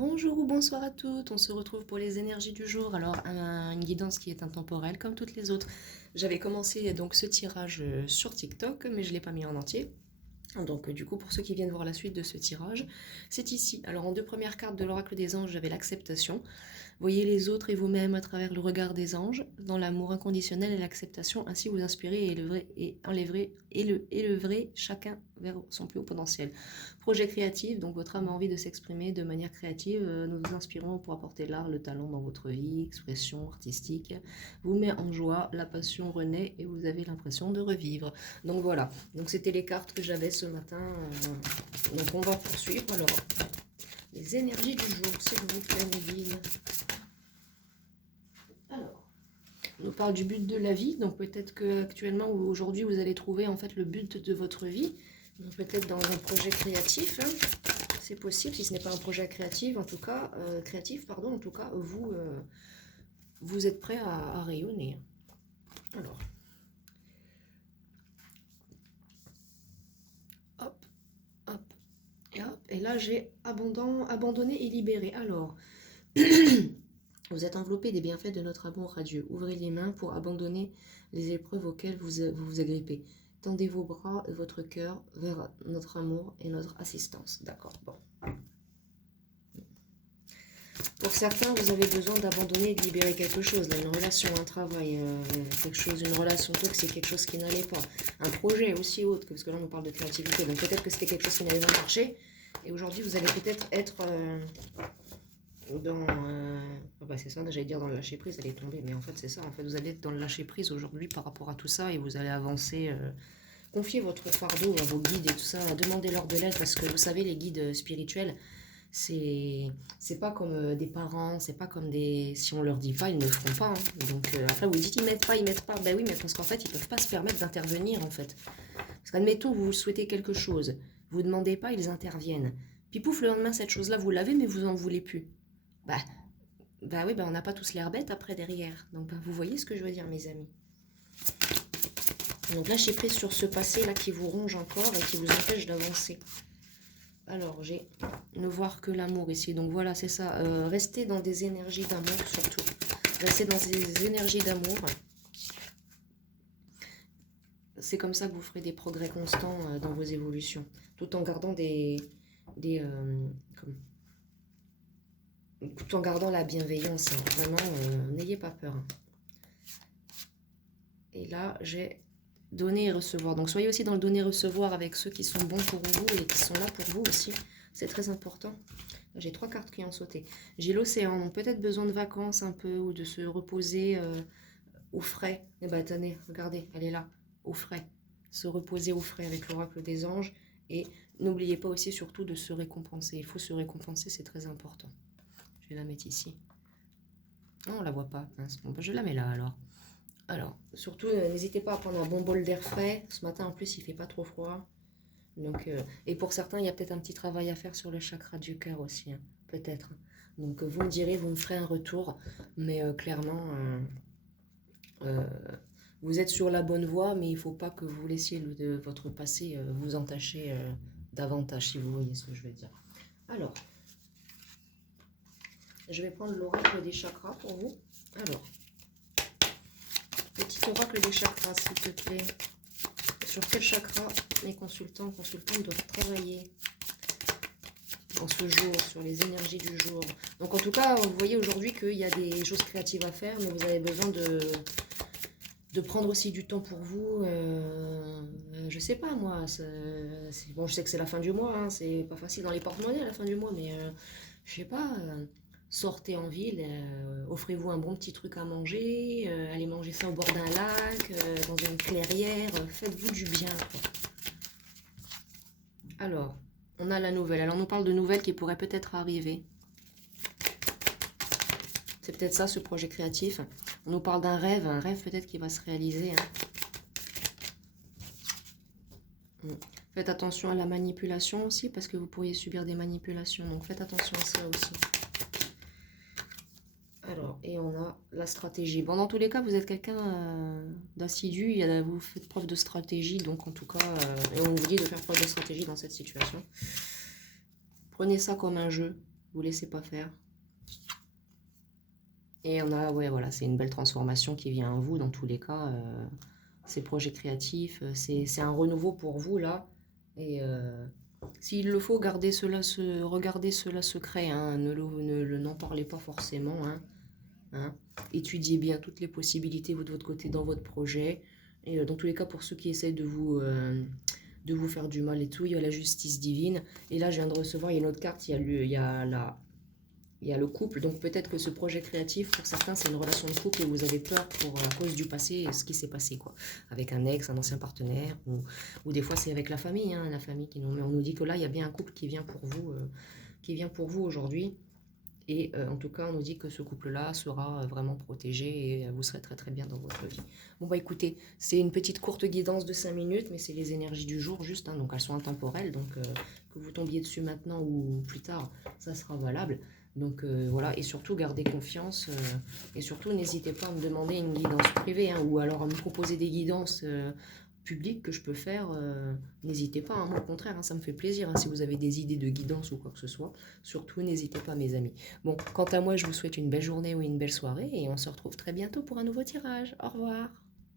Bonjour ou bonsoir à toutes, on se retrouve pour les énergies du jour. Alors, une guidance qui est intemporelle comme toutes les autres. J'avais commencé donc ce tirage sur TikTok, mais je ne l'ai pas mis en entier. Donc du coup, pour ceux qui viennent voir la suite de ce tirage, c'est ici. Alors en deux premières cartes de l'oracle des anges, j'avais l'acceptation. Voyez les autres et vous-même à travers le regard des anges, dans l'amour inconditionnel et l'acceptation, ainsi vous inspirez et éleverez chacun vers son plus haut potentiel. Projet créatif, donc votre âme a envie de s'exprimer de manière créative, nous vous inspirons pour apporter l'art, le talent dans votre vie, expression artistique, vous met en joie, la passion renaît et vous avez l'impression de revivre. Donc voilà, donc c'était les cartes que j'avais ce matin, donc on va poursuivre alors. Les énergies du jour, s'il vous plaît, mes guides. Alors, on nous parle du but de la vie, donc peut-être qu'actuellement ou aujourd'hui vous allez trouver en fait le but de votre vie, donc peut-être dans un projet créatif, hein. C'est possible, si ce n'est pas un projet créatif, en tout cas, vous êtes prêt à rayonner. Alors, hop, hop, et hop, et là j'ai abandonné et libéré. Alors, vous êtes enveloppé des bienfaits de notre amour radieux. Ouvrez les mains pour abandonner les épreuves auxquelles vous agrippez. Tendez vos bras et votre cœur vers notre amour et notre assistance. D'accord, bon. Pour certains, vous avez besoin d'abandonner et de libérer quelque chose. Là, une relation, un travail, quelque chose, une relation toxique, quelque chose qui n'allait pas. Un projet aussi autre, parce que là, on nous parle de créativité. Donc peut-être que c'était quelque chose qui n'avait pas marché. Et aujourd'hui, vous allez peut-être être... dans bah c'est ça, j'allais dire dans le lâcher prise, elle est tombée, mais en fait c'est ça, en fait vous allez être dans le lâcher prise aujourd'hui par rapport à tout ça et vous allez avancer, confier votre fardeau à vos guides et tout ça, demandez-leur de l'aide parce que vous savez les guides spirituels, c'est pas comme des parents, c'est pas comme des, si on leur dit pas ils ne le feront pas, hein. Donc après vous dites ils mettent pas, ben oui mais parce qu'en fait ils peuvent pas se permettre d'intervenir en fait, parce qu'admettons vous souhaitez quelque chose, vous demandez pas, ils interviennent, puis pouf le lendemain cette chose là vous l'avez mais vous en voulez plus. Bah oui, bah on n'a pas tous l'air bêtes après derrière. Donc bah, vous voyez ce que je veux dire, mes amis. Donc lâchez prise sur ce passé là qui vous ronge encore et qui vous empêche d'avancer. Alors j'ai ne voir que l'amour ici. Donc voilà, c'est ça. Restez dans des énergies d'amour surtout. Restez dans des énergies d'amour. C'est comme ça que vous ferez des progrès constants dans vos évolutions. Tout en gardant tout en gardant la bienveillance, hein. Vraiment, n'ayez pas peur. Et là, j'ai donner et recevoir. Donc, soyez aussi dans le donner et recevoir avec ceux qui sont bons pour vous et qui sont là pour vous aussi. C'est très important. J'ai 3 cartes qui ont sauté. J'ai l'océan, donc peut-être besoin de vacances un peu ou de se reposer au frais. Eh bien, tenez, regardez, elle est là, au frais. Se reposer au frais avec l'oracle des anges. Et n'oubliez pas aussi surtout de se récompenser. Il faut se récompenser, c'est très important. Je vais la mettre ici. Oh, on la voit pas. Bon, ben, je la mets là alors. Alors, surtout, n'hésitez pas à prendre un bon bol d'air frais. Ce matin, en plus, il fait pas trop froid. Donc, et pour certains, il y a peut-être un petit travail à faire sur le chakra du cœur aussi, hein, peut-être. Donc, vous me direz, vous me ferez un retour. Mais clairement, vous êtes sur la bonne voie, mais il ne faut pas que vous laissiez votre passé vous entacher davantage, si vous voyez ce que je veux dire. Alors, je vais prendre l'oracle des chakras pour vous. Alors, petit oracle des chakras, s'il te plaît. Sur quel chakra mes consultantes doivent travailler en ce jour, sur les énergies du jour. Donc en tout cas, vous voyez aujourd'hui qu'il y a des choses créatives à faire, mais vous avez besoin de prendre aussi du temps pour vous. Je sais pas moi, bon, je sais que c'est la fin du mois, hein, c'est pas facile dans les porte-monnaies à la fin du mois, mais je sais pas, sortez en ville, offrez-vous un bon petit truc à manger, allez manger ça au bord d'un lac, dans une clairière, faites-vous du bien, quoi. Alors, on a la nouvelle. Alors, on nous parle de nouvelles qui pourraient peut-être arriver. C'est peut-être ça, ce projet créatif. On nous parle d'un rêve, un rêve peut-être qui va se réaliser, hein. Faites attention à la manipulation aussi, parce que vous pourriez subir des manipulations. Donc, faites attention à ça aussi. Alors, et on a la stratégie. Bon, dans tous les cas, vous êtes quelqu'un d'assidu, vous faites preuve de stratégie, donc en tout cas, et on vous dit de faire preuve de stratégie dans cette situation. Prenez ça comme un jeu, Vous laissez pas faire. Et on a, ouais, voilà, c'est une belle transformation qui vient à vous dans tous les cas. Ces projets créatifs, c'est un renouveau pour vous là. Et s'il le faut, regardez cela secret, hein, n'en parlez pas forcément. Hein. Étudiez bien toutes les possibilités vous, de votre côté dans votre projet. Et dans tous les cas, pour ceux qui essaient de vous faire du mal et tout, il y a la justice divine. Et là, je viens de recevoir, il y a une autre carte, il y a le couple. Donc peut-être que ce projet créatif, pour certains, c'est une relation de couple et vous avez peur pour à cause du passé, ce qui s'est passé, quoi. Avec un ex, un ancien partenaire, ou des fois c'est avec la famille, hein, la famille qui nous... Mais on nous dit que là, il y a bien un couple qui vient pour vous aujourd'hui. Et en tout cas, on nous dit que ce couple-là sera vraiment protégé et vous serez très très bien dans votre vie. Bon bah écoutez, c'est une petite courte guidance de 5 minutes, mais c'est les énergies du jour juste, hein, donc elles sont intemporelles, donc que vous tombiez dessus maintenant ou plus tard, ça sera valable. Donc voilà, et surtout gardez confiance, et surtout n'hésitez pas à me demander une guidance privée, hein, ou alors à me proposer des guidances publiques que je peux faire, n'hésitez pas, hein, moi au contraire, hein, ça me fait plaisir, hein, si vous avez des idées de guidance ou quoi que ce soit, surtout n'hésitez pas mes amis. Bon, quant à moi, je vous souhaite une belle journée ou une belle soirée et on se retrouve très bientôt pour un nouveau tirage. Au revoir.